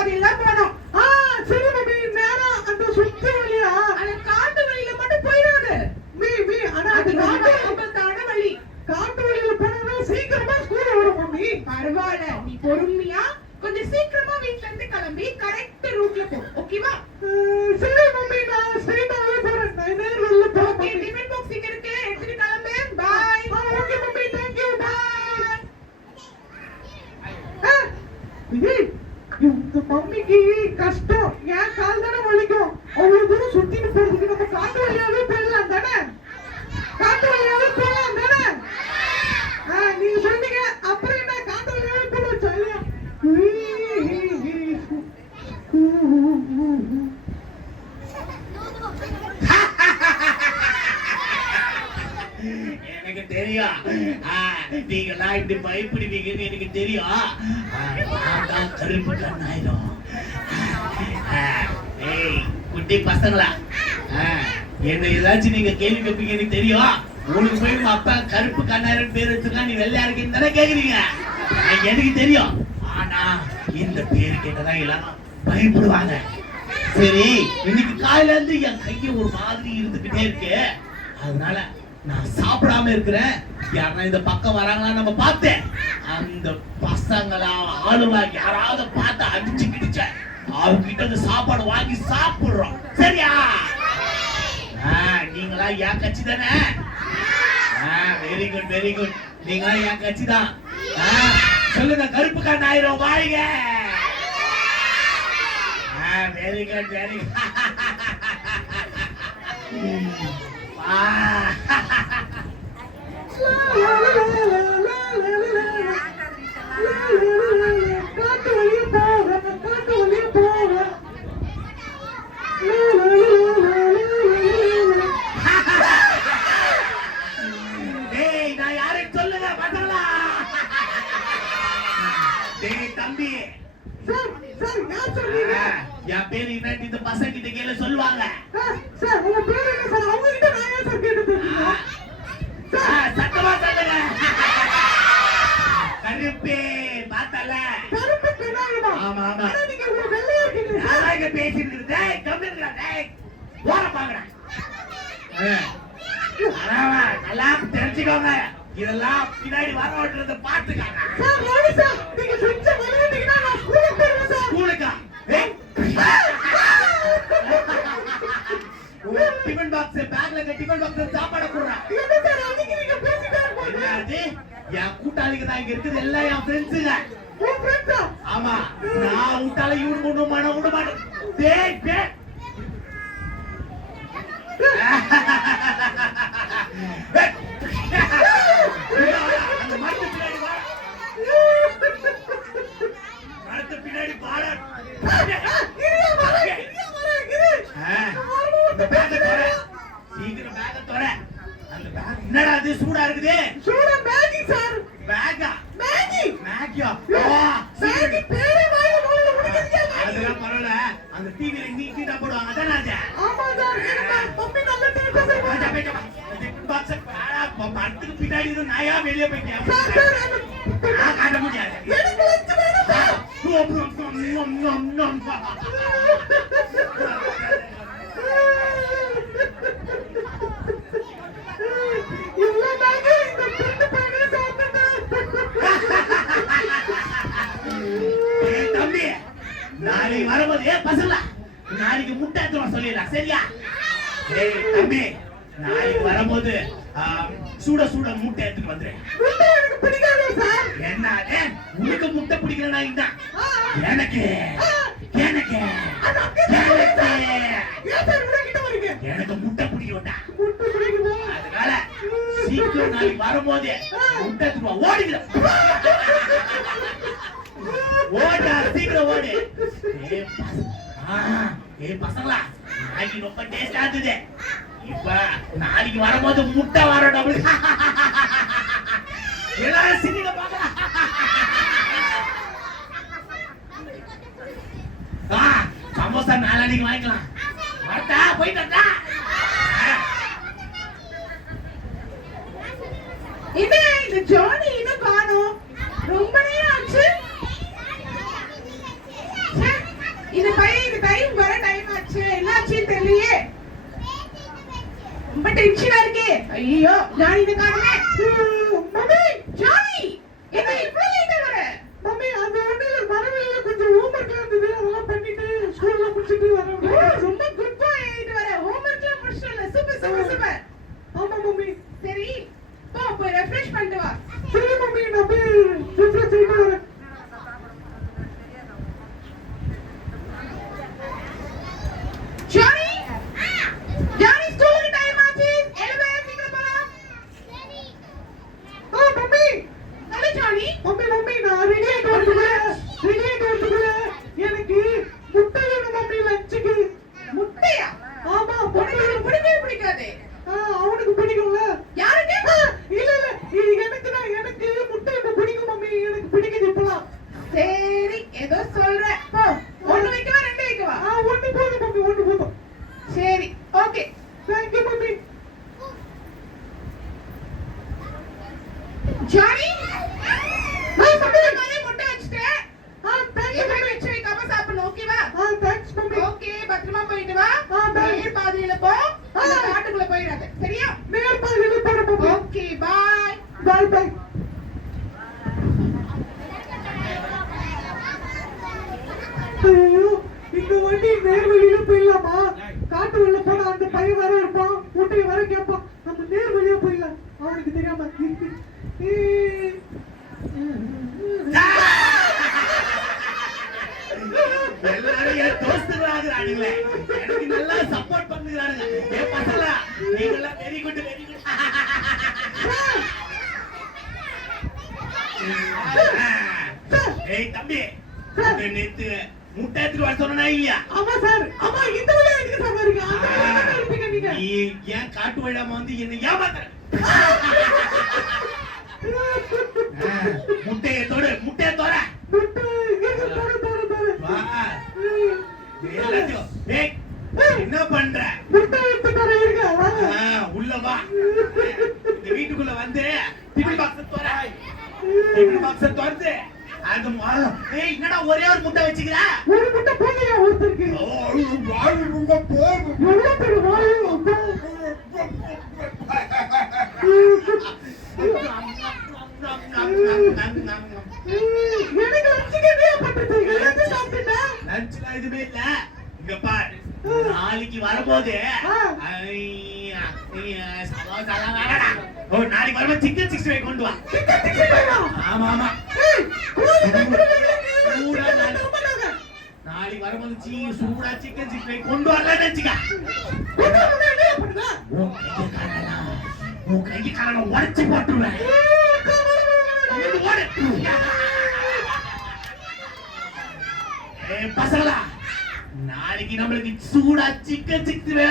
பாதையெல்லாம் போனோம். சரி மம்மி, நேரா அந்த சுத்தி வழியா அந்த காட்டு வழியில மட்டும் போயிடாது. ஆனா அது ஆபத்தான வழி. காட்டு வழியில போனா சீக்கிரமா ஸ்கூல் வரும் மம்மி. பரவாயில்ல, நீ பொறுமையா கொஞ்சம் சீக்கிரமா வீட்ல இருந்து கிளம்பி கரெக்ட் ரூட்ல போ. ஓகேவா? சரி மம்மி, நான் ஸ்ட்ரைட்டாவே போறேன். நான் நேர்ல போறேன். ஓகே, டிஃபன் பாக்ஸ் இங்க இருக்கு, எடுத்துட்டு கிளம்பு. Bye. Okay mummy, thank you. Bye. இந்த மம்மிக்கு கஷ்டம். ஏன் கால் தானே வலிக்கும். அவ்வளவு தூரம் சுத்திட்டு போறதுக்கு நம்ம காட்டு வழியாவே போயிடலாம் தானே? காட்டு வழியாவே போகலாம் தானே? நீங்க சொன்னீங்க. அப்புறம் என்ன, காட்டு வழியாவே போகலாம். சரியா? எனக்கு தெரியும் நீங்களாம் இப்படி பயப்படுவீங்கன்னு எனக்கு தெரியும். கருப்பு கண்ணாயிரும். குட்டி பசங்களா, என்ன ஏதாச்சும் நீங்க கேள்வி கேட்பீங்க எனக்கு தெரியும். உங்களுக்கு போய் உங்க அப்பா கருப்பு கண்ணாயிரம் பேர் வச்சிருக்கா, நீ வெள்ளையா இருக்கீங்கன்னு தானே கேக்குறீங்க. எனக்கு தெரியும். ஆனா இந்த பேர் கேட்டதான் எல்லாரும் பயப்படுவாங்க. சரி, இன்னைக்கு காலையில இருந்து என் கைய ஒரு மாதிரி இருந்துகிட்டே இருக்கு. அதனால நான் சாப்பிடாம இருக்கிறேன். யாரா இந்த பக்கம் வராங்களா நம்ம பார்த்தேன். அந்த பசங்களா ஆளுவா யாராவது பார்த்து அடிச்சு கிடிச்ச அவங்க கிட்ட வந்து சாப்பாடு வாங்கி சாப்பிடுறோம். சரியா? நீங்களா என் கட்சி தானே? Very good, very good. நீங்களா என் கட்சி தான். சொல்லுங்க, கருப்பு கண்ணாயிரம் வாழ்க. Very good, very good. காட்டு வழியா போறேன், காட்டு வழியா போறேன். டேய், நான் யாருக்கு சொல்லுங்க பசங்களா? டேய் தம்பி, சார் யார் சொல்றீங்க? என் பேரு என்ன இந்த பசங்க கிட்ட கேள சொல்லுவாங்க. சார் உங்க பேரு என்ன சார்? அவங்க கிட்ட நான் ஏன் சார் கேட்டது? சத்தமா சொல்லுங்க. கருப்பே பார்த்தல. கருப்பு கண்ணாயிரமா? ஆமா ஆமா. நீங்க ஒரு வெள்ளையா இருக்கீங்க. யாராக பேசிட்டு இருக்கு? டேய் கம்மிங்கடா. டேய் போற பாங்கடா. நல்லா தெரிஞ்சுக்கோங்க. இதெல்லாம் பின்னாடி வர ஓட்டுறத பாத்துக்காங்க. சார் ராணி சார், நீங்க செஞ்ச விளையாட்டீங்கன்னா நான் ஸ்கூலுக்கு போறேன் சார். ஸ்கூலுக்கா? டிஃபன் பாக்ஸ் பேக்ல டிஃபன் பாக்ஸ் சாப்பாடு போடுறா. என்ன சார் அன்னைக்கு நீங்க பேசிட்டே இருக்கீங்க? என்னது? என் கூட்டாளிங்க தான் இங்க இருக்குது, எல்லாம் என் ஃப்ரெண்ட்ஸுங்க. உங்க ஃப்ரெண்ட்ஸா? ஆமா. நான் விட்டால இவனு கொண்டு மன விட மாட்டேன். டேய் டேய். அந்த மரத்து பின்னாடி வா. மரத்து பின்னாடி பாரு. கிரியா வர. இந்த பேக்க தோற. சீக்கிரம் பேக்க தோற. அந்த பேக் என்னடா இது சூடா இருக்குது? சூடா மேகி சார். பேக்கா? மேகி. மேகியா? மேகி பேரே வாயில நுழைய முடியலையா? அதெல்லாம் பரவாயில்ல. அந்த டிவில நீட்டா போடுவாங்க அதானே அது? ஆமா சார். மம்மி நல்ல டேஸ்டா செய்வாங்க. பாக்ஸ் மரத்துக்கு பின்னாடி இது நாயா வெளியே போயிட்டேன். காட்ட முடியாது. எனக்கு லஞ்ச் வேணும் சார். தம்பி, நாளைக்கு வரும்போது பசங்களா நாளைக்கு முட்டை எடுத்து சொல்லிடலாம். சரியா? தம்பி, நாளைக்கு வரும்போது சூட சூட முட்டை எடுத்துட்டு வந்துரு. முட்டை எனக்கு பிடிக்காது சார். என்னது? உனக்கு முட்டை பிடிக்கலனா இதுதான். எனக்கு எனக்கு எனக்கு முட்டை பிடிக்கும்டா. முட்டை பிடிக்குமா? அதனால சீக்கிரம் நாளைக்கு வரும்போது முட்டை எடுத்துட்டு ஓடிக்கிறேன். ஓடா, சீக்கிரம் ஓடு. பசங்களா, நாளைக்கு ரொம்ப டேஸ்டா இருந்தது. இப்ப நாளைக்கு வரும்போது முட்டை வரும். நம்மளுக்கு எல்லாரும் சிரிக்க பார்க்கலாம். சமோசா நாளைக்கு வாங்கிக்கலாம். வரட்டா, போயிட்டா. என்ன இந்த ஜானி இன்னும் காணோம்? ரொம்ப நேரம் ஆச்சு. இது பையன் இது டைம் வர டைம் ஆச்சு என்னாச்சுன்னு தெரியலையே ரொம்ப டென்ஷனா இருக்கே ஐயோ ஜானி இத காணுமே மம்மி ஜானி என்ன இவ்வளவு லேட்டா வர மம்மி அது ஒண்ணுல வரவேல கொஞ்சம் ஹோம்வொர்க் இருந்தது அதெல்லாம் பண்ணிட்டு ஸ்கூல்ல முடிச்சிட்டு வரேன் ரொம்ப குட் பாய் ஆயிட்டு வர ஹோம்வொர்க்லாம் முடிச்சல சூப்பர் சூப்பர் சூப்பர் ஆமா மம்மி சரி போய் ரெஃப்ரெஷ் பண்ணிட்டு வா சரி மம்மி நான் போய் ரெஃப்ரெஷ் பண்ணிட்டு வரேன் ஜானி ஜானி ஸ்கூலுக்கு டைம் ஆச்சு எழுவே சீக்கிரம் போலாம் சரி மம்மி அட ஜானி மம்மி நான் ரெடி ஆயிட்டு வரதுக்குள்ள எனக்கு முட்டை வேணும் மம்மி லஞ்சுக்கு முட்டையா ஆமா உனக்கு பிடிக்கவே பிடிக்காது அவனுக்கு பிடிக்கும்ல யாருக்கு இல்ல எனக்கு முட்டை இப்ப பிடிக்கும் மம்மி எனக்கு பிடிக்குது இப்பலாம் சரி ஏதோ சொல்ற போ ஒண்ணு வைக்கவா ரெண்டு வைக்கவா ஒண்ணு போதும் மம்மி ஒண்ணு போதும் சரி okay thank you mummy Johnny நான் சமையல் மாதிரி முட்டை வச்சிட்டேன் थैंक यू மம்மி வச்சு வைக்காம சாப்பிடணும் ஓகேவா தேங்க்ஸ் மம்மி ஓகே பத்திரமா போயிட்டு வா நேர் பாதையில போ காட்டுக்குள்ள போயிடாத சரியா நேர் பாதையில போற மம்மி ஓகே பை பை ஐயோ இந்த வண்டி நேர் வழியில போயிடலாமா காட்டு வழியில போனா அந்த பையன் வேற இருப்பான் முட்டையை வேற கேட்பான் நம்ம நேர் வழியா போயிடலாம் அவனுக்கு தெரியாம எல்லாரும் என் தோஸ்துங்களாகிறானுங்களே எனக்கு நல்லா சப்போர்ட் பண்ணுகிறானுங்க என் பசங்க நீங்க எல்லாம் வெரி குட் ஏய் தம்பி நேத்து முட்டை எடுத்துட்டு வர சொன்னா இல்லையா ஆமா சார் ஆமா இந்த வழியா எதுக்கு சார் வரீங்க அந்த வழியா இருப்பீங்க நீங்க நீ ஏன் காட்டு வழியாம வந்து என்ன ஏமாத்துற முட்டையை தோட வா எல்லாத்தையும் ஏய் என்ன பண்ற உள்ள வா இந்த வீட்டுக்குள்ள வந்து டிஃபன் பாக்ஸ் திறந்து அது ஏய் என்னடா ஒரே ஒரு முட்டை வச்சிக்கிற ஒரு முட்டை போடுறியா ஒருத்தருக்கு வாய் முங்க போடு எவ்வளவு பெரிய வாய் எனக்கு லஞ்சுக்கே பண்றது லஞ்ச் சாப்பிட்டா லஞ்ச்ல இதுமே இல்ல இங்க பாரு நாளைக்கு வரும்போது நாளைக்கு வரும்போது சிக்கன் 65 கொண்டு வா ஆமா ஆமா நாளைக்கு வரும்போது சூடா சிக்கன் 65 கொண்டு வரலன்னு வச்சுக்க உன் கையை காலை உடைச்சு போட்டுருவேன் பசங்களா நாளைக்கு நம்மளுக்கு சூடா சிக்கன் 65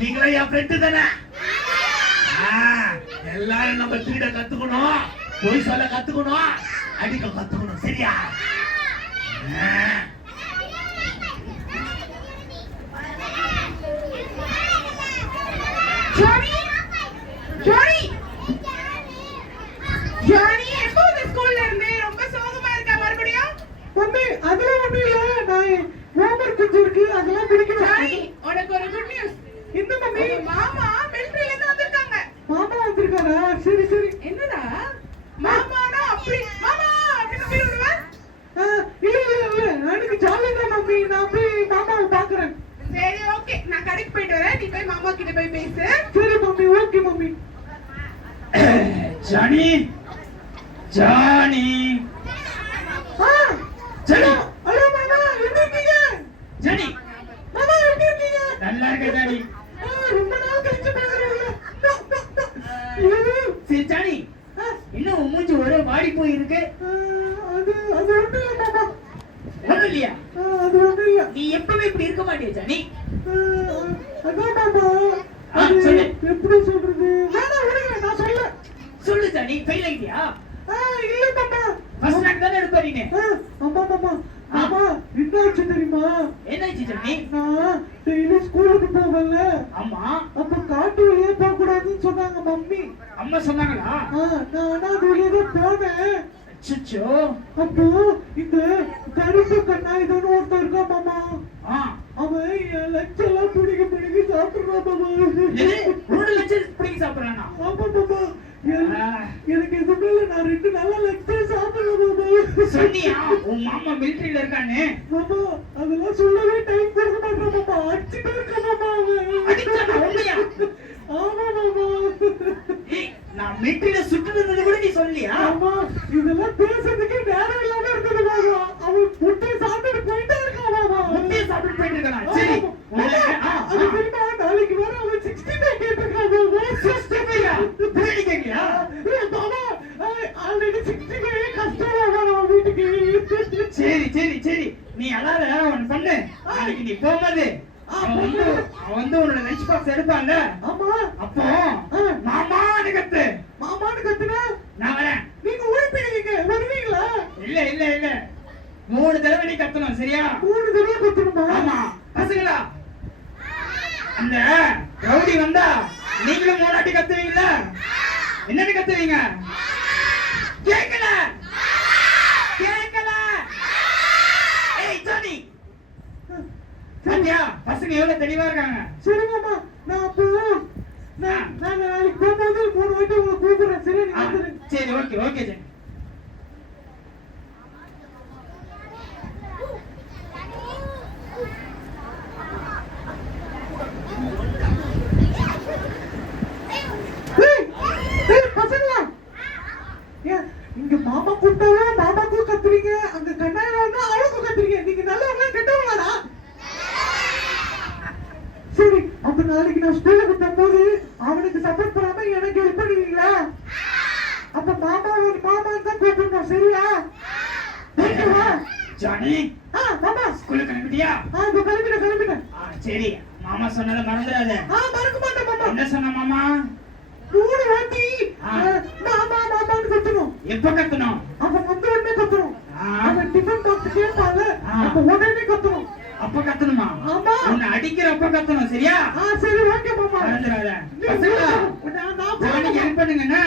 நீங்களே என் ஃப்ரெண்டு தானே எல்லாரும் நம்ம திருட கத்துக்கணும் பொய் சொல்ல கத்துக்கணும் அடிக்க கத்துக்கணும் சரியா ஜானி எப்போ இந்த ஸ்கூல்ல இருந்து ரொம்ப சோகமா இருக்கா மறுபடியும் மம்மி அதெல்லாம் ஒண்ணும் இல்ல நான் ஹோம்வொர்க் கொஞ்சம் இருக்கு அதெல்லாம் முடிக்கணும் ஜானி உனக்கு ஒரு குட் நியூஸ் என்ன மம்மி மாமா மிலிட்டரியில இருந்து வந்திருக்காங்க மாமா வந்திருக்காரா சரி சரி என்னடா மாமானா அப்படி மாமா அப்படின்னு பேருடுவா இல்ல எனக்கு ஜாலி தான் மம்மி நான் போய் மாமாவை பாக்குறேன் சரி ஓகே நான் கடைக்கு போயிட்டு வரேன் நீ போய் மாமா கிட்ட போய் பேசு சரி mummy okay mummy Johnny Johnny Johnny hello மாமா எப்படி இருக்கீங்க ஜானி மாமா எப்படி இருக்கீங்க நல்லா இருக்க ஜானி ரொம்ப நாள் கழிச்சு பேசுறீங்க சரி ஜானி இன்னும் மூஞ்சி ஒரே வாடி போய் இருக்கு அது ஒண்ணும் இல்ல மாமா ஒண்ணும் இல்லையா அது ஒண்ணும் இல்ல நீ எப்பவுமே இப்படி இருக்க மாட்டியா ஜானி அதான் மாமா சொல்லு எப்படி சொல்றது வேணா விடுங்க நான் சொல்ல சொல்லு ஜானி ஃபெயில் ஆயிட்டியா இல்ல மாமா ஃபர்ஸ்ட் ரேங்க் தான எடுப்ப நீ ஆமா மாமா மாமா என்னாச்சு தெரியுமா என்னாச்சு ஜானி நான் டெய்லி ஸ்கூலுக்கு போவேன்ல ஆமா அப்ப காட்டு வழியா போக கூடாதுன்னு சொன்னாங்க மம்மி அம்மா சொன்னாங்களா நான் அது வழியா தான் போனேன் அச்சச்சோ. அப்போ இந்த கருப்பு கண்ணாயிதான் ஒருத்தன் இருக்கான் மாமா. ஆ, அவன் என் லட்செல்லாம் பிடிக்க சாப்பிடுறான் மாமா. என்னது? உன்னோட லட்சம் பிடிங்கி சாப்பிடுறானா? ஆமா மாமா. எனக்கு எதுவுமே இல்லை, நான் 2 நல்ல லட்சம் சாப்பிடுறேன் மாமா. சொன்னியா உன் மாமா மிலிட்டரியில இருக்கான்னு? மாமா அதெல்லாம் சொல்லவே டைம் கொடுக்க மாட்டான் மாமா. அடிச்சுட்டே இருக்க மாமா அவன். அடிச்சானா உண்மையா? ஆமா மாமா. ஏய், நான் மிலிட்டரியில சுட்டுனது கூட நீ சொல்லியா? ஆமா, இதெல்லாம் பேசுறதுக்கே நேரம் இல்லாம இருக்குது மாமா. அவன் முட்டையை சாப்பிட்டு போயிட்டே இருக்கான் மாமா. முட்டையை சாப்பிட்டு போயிட்டு இருக்கானா? சரி. அது தெரியுமா, நாளைக்கு வேற அவன் 65 கேட்டிருக்கான் மாமா. 65 பிரியாணி கேட்கலையா? மாமா ஆல்ரெடி 65 கஷ்டம் அவன் வீட்டுக்கு. சரி சரி சரி, நீ அழாத, அவன் பண்ணு. நாளைக்கு நீ போகும்போது அவன் வந்து உன்னோட லஞ்ச் பாக்ஸ் எடுப்பாங்க. ஆமா. அப்போ மாமான்னு கத்து. மாமான்னு கத்துனா நான் வரேன். நீங்க உழைப்பீங்க, வருவீங்களா? இல்ல இல்ல இல்ல, 3 தடவை நீ கத்தணும், சரியா? 3 தடவை கத்தணுமா? ஆமா. பசங்களா, அந்த ரவுடி வந்தா நீங்களும் 3 வாட்டி கத்துவீங்களா? என்னன்னு கத்துவீங்க? கேட்கல கேட்கல. ஏய் ஜானி, பாத்தியா பசங்க எவ்வளவு தெளிவா இருக்காங்க. சரி மாமா, நான் அப்போ நான் நாளைக்கு போகும்போது 3 வாட்டி உங்களை கூப்பிடுறேன். சரி நீங்க வந்துருங்க. சரி, ஓகே ஓகே ஜானி. பசங்களா, ஏன் இங்க மாமா கூப்பிட்டாவே மாமாக்கும் கத்துறீங்க, அங்க கண்ணாயிரம் வந்தா அவளுக்கும் கத்துறீங்க. நீங்க நல்லவங்களா கெட்டவங்களாடா? சரி, அப்ப நாளைக்கு நான் ஸ்கூலுக்கு போகும்போது அவனுக்கு சப்போர்ட் பண்ணாம எனக்கு ஹெல்ப் பண்ணுவீங்களா? அப்ப மாமான்னு தான் கூப்பிடணும், சரியா? ஓகேவா? ஜானி, மாமா ஸ்கூலுக்கு கிளம்பிட்டியா? இப்ப கிளம்பிட்டேன். சரி, மாமா சொன்னதை மறந்துடாத. மறக்க மாட்டேன் மாமா. என்ன சொன்ன மாமா? 3 வாட்டி மாமான்னு கத்தணும். எப்ப கத்தணும்? அவன் வந்து உடனே கத்தணும். அவன் டிஃபன் பாக்ஸ் கேட்பாங்க, அப்ப உடனே கத்தணும். அப்ப கத்தணுமா? ஆமா. உன்னை அடிக்கிறப்ப கத்தணும், சரியா? சரி ஓகே மாமா. மறந்துடாத. பசங்களா, ஜானிக்கு ஹெல்ப் பண்ணுங்கண்ணா.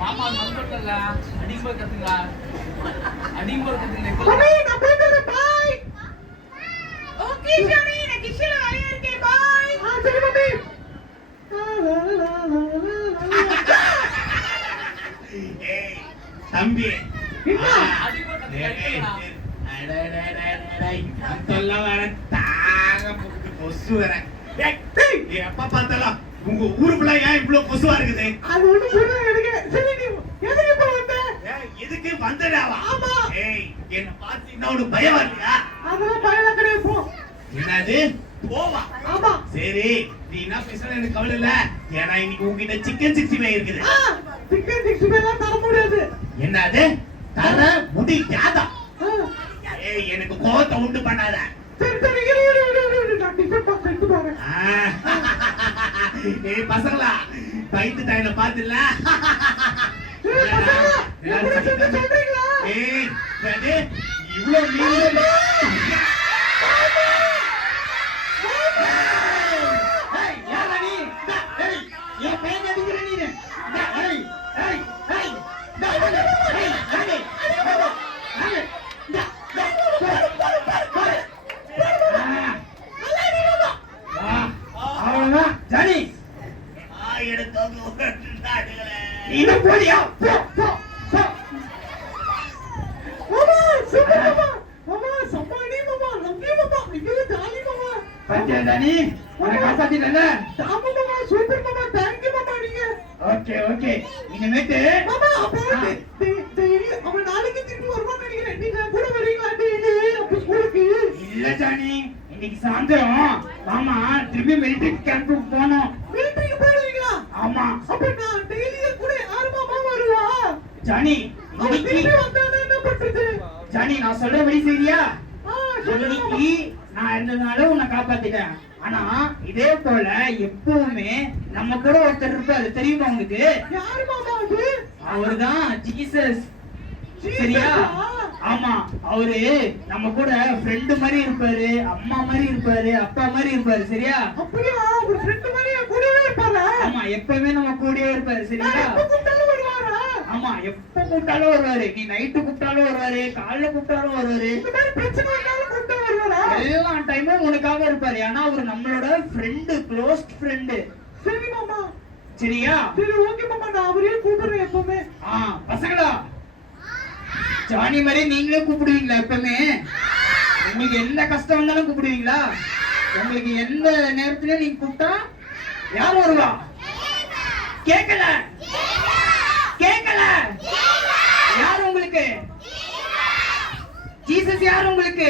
மாமா நம்பர்ல அடிக்கும்போது கத்துங்க, அடிக்கும்போது கத்துங்க. மம்மி நான் போயிட்டு வரேன், பை. ஓகே ஜானி, நான் கிச்சன்ல வேலையா இருக்கேன், பை. சரி மம்மி. ஏய் தம்பி, அடிக்கும்போது கத்துங்க. அதெல்லாம் வர தாங்க போட்டு கொசு வர. எப்ப பார்த்தாலும் உங்க ஊருக்குள்ள ஏன் இவ்வளவு கொசுவா இருக்குது? அது ஒண்ணு சொல்ல எனக்கு. சரி நீ எதுக்கு இப்ப வந்த? எதுக்கு வந்தடாவா? ஆமா. ஏய், என்ன பார்த்தீங்கன்னா உனக்கு பயம் வரலையா? அதெல்லாம் பயலாம் கிடையாது, போ. என்னது போவா? ஆமா. சரி, நீ என்ன பேசுற எனக்கு கவலை இல்ல. ஏன்னா இன்னைக்கு உங்ககிட்ட சிக்கன் 65 இருக்குது. சிக்கன் 65 எல்லாம் தர முடியாது. என்னது தர முடியாதா? ஏய், எனக்கு கோவத்தை உண்டு பண்ணாத. சரி இரு, நான் டிஃபன் பாக்ஸ் எடுத்து வரேன். ஏய் பசங்களா, பைத்து டைல பாத்துல. பசங்களா, எப்படி சொல்றீங்களா? ஏய் அது இவ்வளவு மீன். ஏய், யாரா நீ? ஏய், ஏன் பையன் அடிக்கிற நீ? ஏய், ஏய், ஏய், ஜானி, அவ்வளவுதான். ஜானி, நீ தான் போறியா? போ, போ, போ. மாமா சூப்பர் மாமா. மாமா சம்மாடி மாமா, லவ் யூ மாமா. ஐயோ ஜாலி மாமா. பாத்தியா ஜானி, உன்னை காப்பாத்திட்டேன்ல? ஆமா மாமா, சூப்பர் மாமா. தேங்க் யூ மாமா. நீங்க ஓகே ஓகே, இனிமேட்டு மாமா அப்போ டெய்லி அவன் நாளைக்கு திரும்பி வருவான்னு நினைக்கிறேன். நீங்க கூட வரீங்களா டெய்லி அப்ப ஸ்கூலுக்கு? இல்ல ஜானி, இன்னைக்கு சாயந்தரம் மாமா திரும்பி மிலிட்டரி கேம்புக்கு போனோம். மிலிட்டரிக்கு போயிடுவீங்களா? ஆமா. அப்ப நான் டெய்லி கூட யாரு மாமா வருவா? ஜானி, அவன் இன்னைக்கு திரும்பி வந்தானே என்ன பண்றது? ஜானி, நான் சொல்றபடி சரியா? சொல்லுங்க மாமா. இன்னைக்கு நான் இருந்ததுனால உன்னை காப்பாத்திட்டேன். ஆனா இதே போல எப்பவுமே நம்ம கூட ஒருத்தர் இருப்பாரு, தெரியுமா உங்களுக்கு? யாரு மாமா அது? அவர்தான் ஜீசஸ், சரியா? ஆமா, அவரு நம்ம கூட ஃப்ரெண்ட் மாதிரி இருப்பாரு, அம்மா மாதிரி இருப்பாரு, அப்பா மாதிரி இருப்பாரு, சரியா? அப்படியா? ஒரு ஃப்ரெண்ட் மாதிரி என் கூடவே இருப்பாரா? ஆமா எப்பவுமே நம்ம கூடயே இருப்பாரு நான் சரிங்களா? எப்ப கூப்பிட்டாலும் வருவாரா? ஆமா எப்ப கூப்பிட்டாலும் வருவாரு. நீ நைட்டு கூப்பிட்டாலும் வருவாரு, காலைல கூப்பிட்டாலும் வருவாரு. இந்த மாதிரி பிரச்சனை வந்தாலும் கூப்பிட்டா வருவாரா? எல்லா டைமும் உனக்காக இருப்பாரு. ஏன்னா அவரு நம்மளோட ஃப்ரெண்டு, க்ளோஸ் ஃப்ரெண்டு. சரி மாமா. சரியா? சரி ஓகே மாமா, நான் அவரையே கூப்பிடுறேன் எப்பவுமே. பசங்களா ஜானி மாதிரி நீங்களே கூப்பிடுவீங்களா எப்பவுமே? உங்களுக்கு எந்த கஷ்டம் வந்தாலும் கூப்பிடுவீங்களா? உங்களுக்கு எந்த நேரத்துல நீங்க கூப்பிட்டா யார் வருவா? கேட்கல கேட்கல. யார் உங்களுக்கு? ஜீசஸ் யார் உங்களுக்கு?